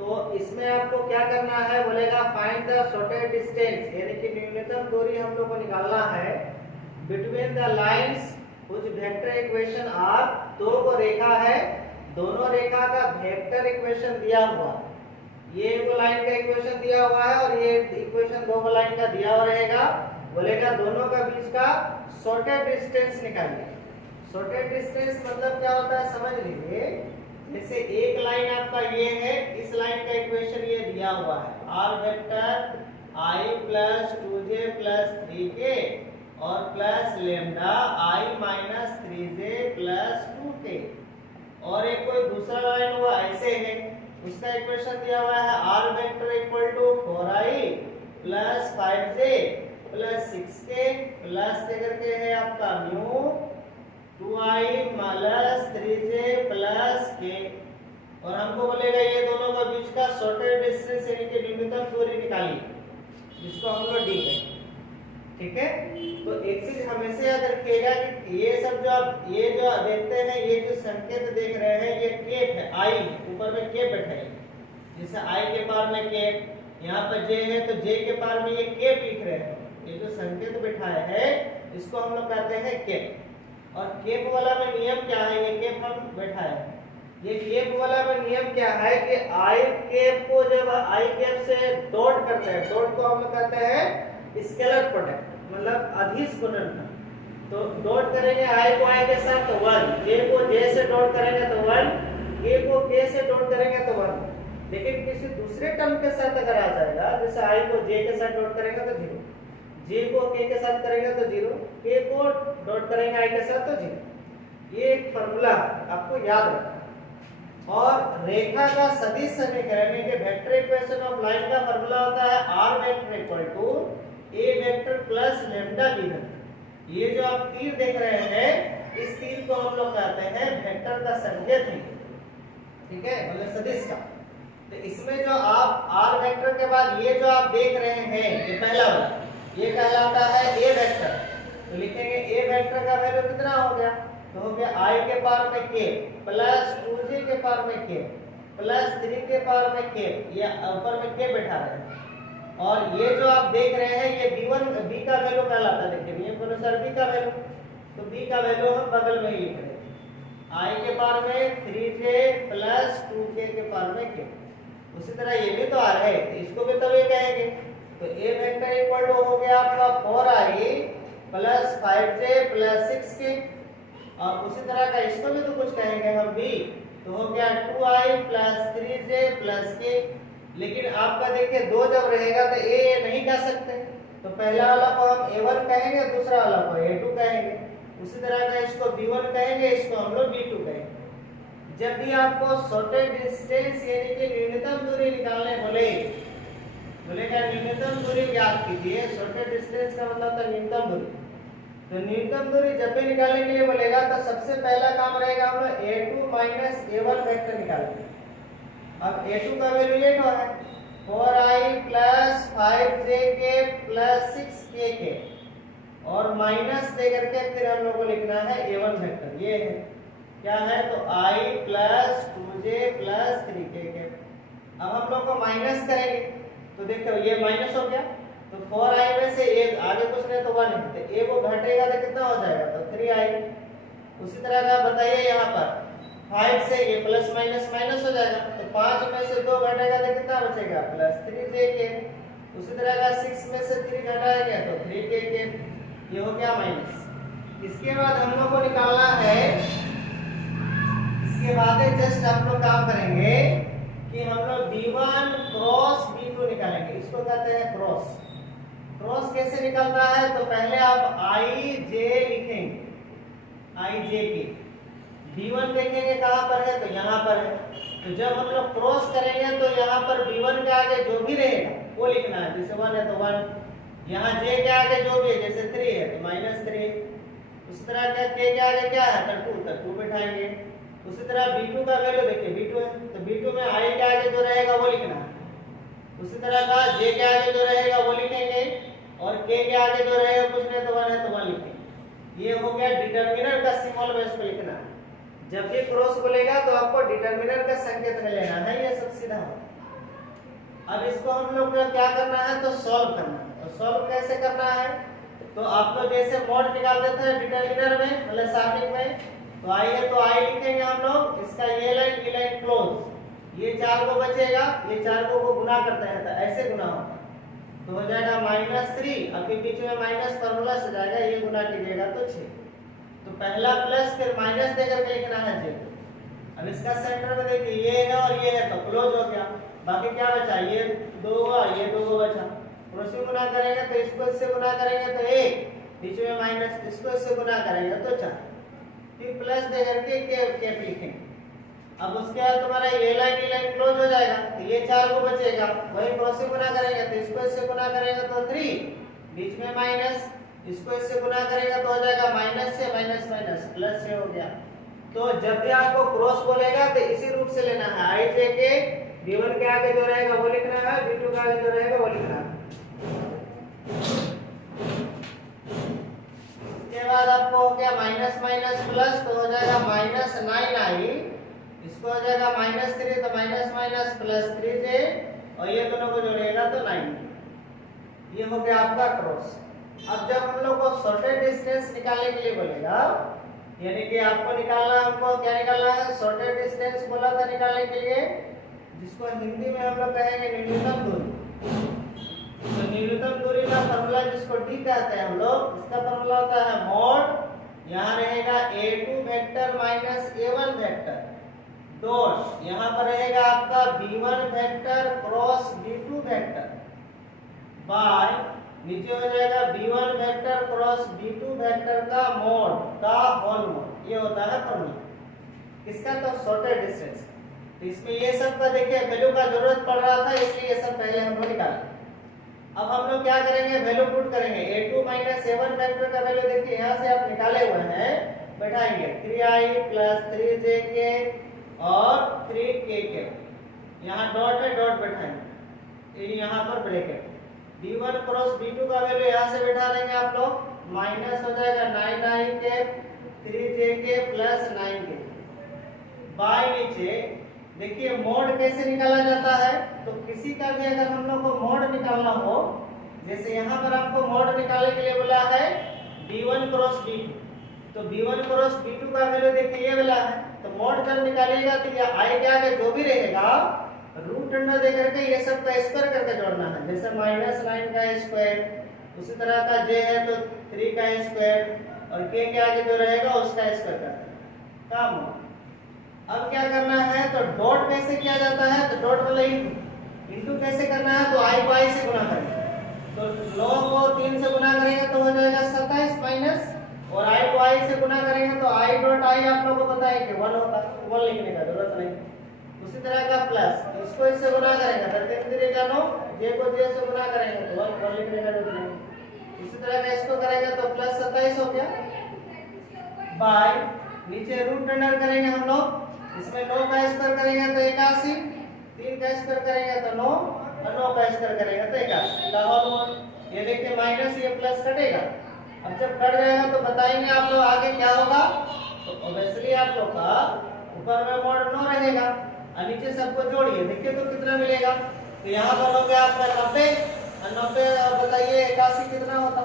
तो इसमें आपको क्या करना है, बोलेगा फाइंड द शॉर्टेस्ट डिस्टेंस, यानी कि न्यूनतम दूरी हम लोग को निकालना है बिटवीन द लाइंस कुछ वेक्टर इक्वेशन आर। दो को रेखा है, दोनों रेखा का वेक्टर इक्वेशन दिया हुआ, ये एक लाइन का इक्वेशन दिया हुआ है और ये इक्वेशन दो लाइन का दिया हुआ रहेगा। बोलेगा दोनों का बीच का शॉर्टेस्ट डिस्टेंस निकालिए। शॉर्टेस्ट डिस्टेंस मतलब क्या होता है समझ लीजिए, जैसे एक लाइन आपका ये है, इस लाइन का इक्वेशन ये दिया हुआ है R vector i plus 2j plus 3k और plus lambda i minus 3j plus 2k। और एक कोई दूसरा लाइन हुआ ऐसे है, उसका इक्वेशन दिया हुआ है R vector equal to 4i plus 5j plus 6k plus करके है आपका mu 2i minus 3j plus k। और हमको बोलेगा ये दोनों के बीच का शॉर्टेस्ट डिस्टेंस यानी कि न्यूनतम दूरी निकालिए, जिसको हम लोग डी कहेंगे। ठीक है, तो एक चीज हमेशा याद रखिएगा कि ये सब जो आप ये जो देखते हैं, ये जो संकेत देख रहे हैं, ये केप है, आई ऊपर में केप बैठा है, जैसे आई के पार में केप, यहाँ पर जे है तो जे के पार में ये केप लिख रहे हैं। ये जो संकेत बैठाया है इसको हम लोग कहते हैं केप। और केप वाला में नियम क्या है, ये केप हम बैठाए हैं, ये केप वाला में नियम क्या है कि आई केप को जब आई केप से डॉट करते हैं, डॉट को हम लोग कहते हैं स्केलर प्रोडक्ट, मतलब अधीश गुणनफल। तो डॉट करेंगे आई को आई के साथ तो 1, जे को जे से डॉट करेंगे तो 1, के को के से डॉट करेंगे तो 1। लेकिन किसी दूसरे टर्म के साथ अगर आ जाएगा, जैसे आई को जे के साथ डॉट करेंगे तो 0, जे को के साथ करेंगे तो 0, के को डॉट करेंगे आई के साथ तो 0। ये एक फॉर्मूला आपको याद रखना। और रेखा का सदिश समीकरण के वेक्टर इक्वेशन ऑफ लाइन का फॉर्मूला होता है R vector equal to A vector plus lambda B vector. ये जो आप तीर देख रहे हैं, इस तीर को हम लोग कहते हैं वेक्टर का संकेत है, ठीक है, मतलब सदिश का। तो इसमें जो आप आर वेक्टर के बाद ये जो आप देख रहे हैं, ये पहला वाला, ये कहलाता है ए वेक्टर। तो लिखेंगे ए वेक्टर का वैल्यू कितना हो गया, तो हो गया i के पावर में k प्लस 2j के पावर में k प्लस 3 के पावर में k, ये ऊपर में k बैठा रहे हैं। और ये जो आप देख रहे हैं ये b1 b का वैल्यू कहलाता है। देखिए नियम के अनुसार b का वैल्यू, तो b का वैल्यू हम बगल में ही लिख रहे हैं, i के पावर में 3j प्लस 2k के पावर में k। उसी तरह ये भी तो आ रहा है, इसको भी तो ये कहेंगे। तो a वेक्टर इक्वल टू हो गया आपका 4i plus 5j plus 6k। और उसी तरह का इसको भी तो कुछ कहेंगे हम b, तो हो गया 2i plus 3j plus k। लेकिन आपका देखिए दो जब रहेगा तो a नहीं कह सकते, तो पहला वाला को हम a1 कहेंगे, दूसरा वाला को a2 कहेंगे। उसी तरह का इसको b1 कहेंगे, इसको हम लोग b2 कहेंगे। जब भी आपको शॉर्टेस्ट डिस्टेंस यानी कि न्यूनतम दूरी निकालने बोलेगा न्यूनतम दूरी ज्ञात कीजिए। शॉर्टेस्ट डिस्टेंस का मतलब होता है न्यूनतम दूरी। तो न्यूनतम दूरी जब भी निकालने के लिए बोलेगा तो सबसे पहला काम रहेगा हम लोग a2 माइनस a1 वेक्टर निकालेंगे। अब a2 का वैल्यू ये है 4i plus 5j plus 6k के, और माइनस दे करके फिर हम लोग को लिखना है a1 वेक्टर। ये है क्या है, तो i plus 2j plus 3k के। अब हम लोग को माइनस करेंगे, तो देखो ये माइनस हो गया, तो 4i में से एक आगे कुछ नहीं तो 1 है, तो a को घटेगा तो कितना हो जाएगा, तो 3i। उसी तरह का बताइए यहाँ पर 5 से ये प्लस माइनस माइनस हो जाएगा, तो 5 में से 2 घटेगा तो कितना बचेगा, प्लस 3j। उसी तरह का 6 में से 3 घटाएंगे तो 3k के, ये हो गया माइनस। इसके बाद हम लोग को निकालना है, इसके बाद जस्ट हम लोग काम करेंगे कि हम लोग b1 क्रॉस b2 निकालेंगे। इसको कहते हैं क्रॉस। क्रॉस कैसे निकलता है, तो पहले आप i j लिखेंगे, i j के b1 देखेंगे कहाँ पर है, तो यहाँ पर है। तो जब हम लोग क्रॉस करेंगे तो यहाँ पर b1 के आगे जो भी रहेगा वो लिखना है, जैसे 1 है तो 1, यहाँ j के आगे जो भी है, जैसे 3 है तो -3। उसी तरह का k के आगे क्या है, तो 2 बैठाएंगे। उसी तरह b2 का वैल्यू देखिए b2 है, तो b2 में i के आगे जो रहेगा वो लिखना है। उसी तरह का j के आगे जो रहेगा वो लिखेंगे, और k के आगे जो रहेगा कुछ नहीं तो 1 है तो 1 लिखेंगे। ये हो गया डिटरमिनर का सिंबल में इसको लिखना है। जब भी क्रॉस बोलेगा तो आपको डिटरमिनर का संकेत में लेना है, ये सब सीधा हो। अब इसको हम लोग को क्या करना है, तो सॉल्व करना है। तो सॉल्व कैसे करना है, तो आप लोग जैसे मोड निकाल देते हैं डिटरमिनर में, मतलब स्टार्टिंग में, तो आइए तो आई लिखेंगे हम लोग, इसका ये लाइन क्लोज, ये 4 को बचेगा, ये 4 को गुना करते हैं तो ऐसे गुना होगा, तो हो जाएगा -3, अब बीच में माइनस फॉर्मूला से जाएगा, ये गुना कीजिएगा तो 6, तो पहला प्लस फिर माइनस देकर के लिखना है 0। अब इसका सेंटर में देखिए ये है और ये है, तो क्लोज हो गया, बाकी क्या बचा, ये 2 हुआ, ये 2 बचा, क्रॉस गुना करेंगे तो इसको इससे गुना करेंगे तो 1, बीच में माइनस, इसको इससे गुना करेंगे तो 4, फिर प्लस दे करके कैप लिखेंगे। अब उसके बाद तुम्हारा ये लाइन क्लोज हो जाएगा, तो ये 4 को बचेगा, वही क्रॉस गुना करेंगे तो इसको इससे गुना करेंगे तो 3, बीच में माइनस, इसको इससे गुना करेंगे तो हो जाएगा माइनस से माइनस माइनस प्लस से हो गया। तो जब भी आपको क्रॉस बोलेगा तो इसी रूप से लेना है, आई जे के v1 के आगे जो रहेगा वो लिखना है, v2 के आगे जो रहेगा वो लिखना है। इसके बाद आपको हो गया माइनस माइनस प्लस, तो हो जाएगा -9i, इसको हो जाएगा -3, तो माइनस माइनस प्लस 3j, और ये दोनों को जोड़िएगा तो 9, ये हो गया आपका क्रॉस। अब जब हम लोग को शॉर्टेड डिस्टेंस निकालने के लिए बोलेगा, यानी कि आपको निकालना, हमको क्या निकालना है, शॉर्टेड डिस्टेंस बोला था निकालने के लिए, जिसको हिंदी में हम लोग कहेंगे न्यूनतम दूरी। तो न्यूनतम दूरी का फॉर्मूला जिसको डी कहते हैं हम लोग, इसका फॉर्मूला होता है मोड, यहाँ रहेगा a2 vector minus a1 vector dot, यहाँ पर रहेगा आपका b1 vector cross b2 vector by, नीचे हो जाएगा b1 vector cross b2 vector का मोड का होल मोड, ये होता है फॉर्मूला किसका, तो शॉर्टेड डिस्टेंस। तो इसमें ये सब का देखिए वैल्यू का जरूरत पड़ रहा था, इसलिए ये सब पहले हम लोग निकाले। अब हम लोग क्या करेंगे, वैल्यू पुट करेंगे, a2 माइनस a1 वेक्टर का वैल्यू देखिए यहाँ से आप निकाले हुए हैं, बैठाएंगे 3i प्लस 3jk और 3kk, यहाँ डॉट है, डॉट बैठाएंगे, यहाँ पर ब्रैकेट, b1 क्रॉस b2 का वैल्यू यहाँ से बैठा देंगे आप लोग, माइनस हो जाएगा 9i के 3jk प्लस 9k बाय, नीचे देखिए मोड कैसे निकाला जाता है, तो किसी का भी अगर हम लोग को मोड निकालना हो, जैसे यहाँ पर आपको मोड निकालने के लिए बोला है b1 क्रॉस b2, तो b1 क्रॉस b2 का वैल्यू देखिए ये वाला है, तो मोड जब निकालिएगा तो ये आई के आगे जो भी रहेगा रूट अंडर दे करके ये सब का स्क्वायर करके जोड़ना है, जैसे -9 का स्क्वायर, उसी तरह का j है तो 3 का स्क्वायर, और k के आगे जो रहेगा उसका स्क्वायर करना काम हो। अब क्या करना है, तो डॉट कैसे किया जाता है, तो डॉट मतलब इंटू कैसे करना है, तो आई को आई से गुना करेंगे, तो 9 को 3 से गुना करेंगे तो हो जाएगा 27 माइनस, और आई को आई से गुना करेंगे तो आई डॉट आई आप लोगों को पता है कि 1 होता है, 1 लिखने का जरूरत नहीं। उसी तरह का प्लस, इसको इससे गुना करेंगे तो 3 3 का 9, जे को जे से गुना करेंगे तो 1 लिखने का जरूरत नहीं। इसी तरह का इसको करेंगे तो प्लस 27 हो गया बाय, नीचे रूट अंडर करेंगे हम लोग, इसमें 9 का स्क्वायर करेंगे तो 81, 3 का स्क्वायर करेंगे तो 9, और 9 का स्क्वायर करेंगे तो 81 का होल मोड। ये देखिए माइनस ये प्लस कटेगा, अब जब कट जाएगा तो बताएंगे आप लोग आगे क्या होगा, तो ऑब्वियसली आप लोग का ऊपर में मोड 9 रहेगा और नीचे सबको जोड़िए, देखिए तो कितना मिलेगा, तो यहाँ पर हो गया आपका 90, और 90 और बताइए 81 कितना होता,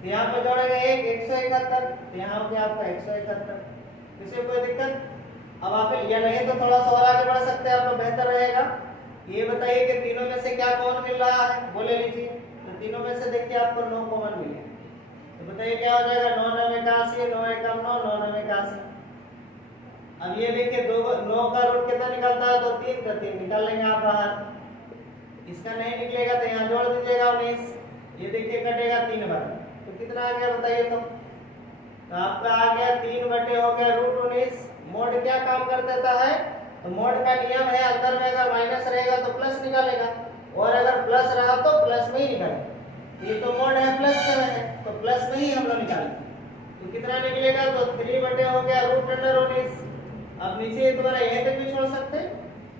तो यहाँ पर जोड़ेंगे 171, तो यहाँ हो गया आपका 171। किसी कोई दिक्कत? अब आप या नहीं तो थोड़ा सा और आगे बढ़ सकते हैं, आप लोग बेहतर रहेगा। ये बताइए कि तीनों में से क्या कॉमन मिल रहा है, बोले लीजिए, तो तीनों में से देखिए आपको 9 कॉमन मिले, तो बताइए क्या हो जाएगा, 9 9 81, 9 1 9, 9 9 81। अब ये देखिए 9 का रूट कितना निकलता है, तो 3 का 3 निकाल लेंगे आप बाहर, इसका नहीं निकलेगा तो यहाँ जोड़ दीजिएगा 19, ये देखिए कटेगा 3 बार, तो कितना आ गया बताइए, तो आपका आ गया 3 बटे हो गया √19। मोड क्या काम कर देता है, तो मोड का नियम है अंदर में अगर माइनस रहेगा तो प्लस निकालेगा, और अगर प्लस रहा तो प्लस में ही निकालेगा। ये तो मोड है प्लस का है, तो प्लस में ही हम लोग निकालेंगे, तो कितना निकलेगा, तो 3 बटे हो गया √19। अब नीचे तुम्हारा यहीं तक भी छोड़ सकते हैं,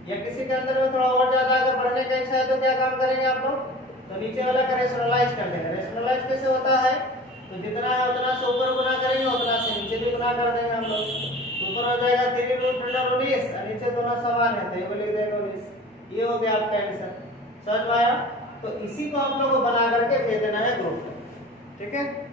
या किसी के अंदर में थोड़ा और ज्यादा अगर बढ़ने का इच्छा है तो क्या काम करेंगे आप लोग, तो नीचे वाला का रेशनलाइज कर देंगे। रेशनलाइज कैसे होता है, तो जितना है उतना से ऊपर गुना करेंगे, उतना से नीचे भी गुना कर देंगे हम लोग, ऊपर हो जाएगा 3 √19 और नीचे दोनों समान है तो ये लिख देंगे 19। ये हो गया आपका आंसर। समझ में आया? तो इसी को हम लोग को बना करके भेज देना है ग्रुप में, ठीक है।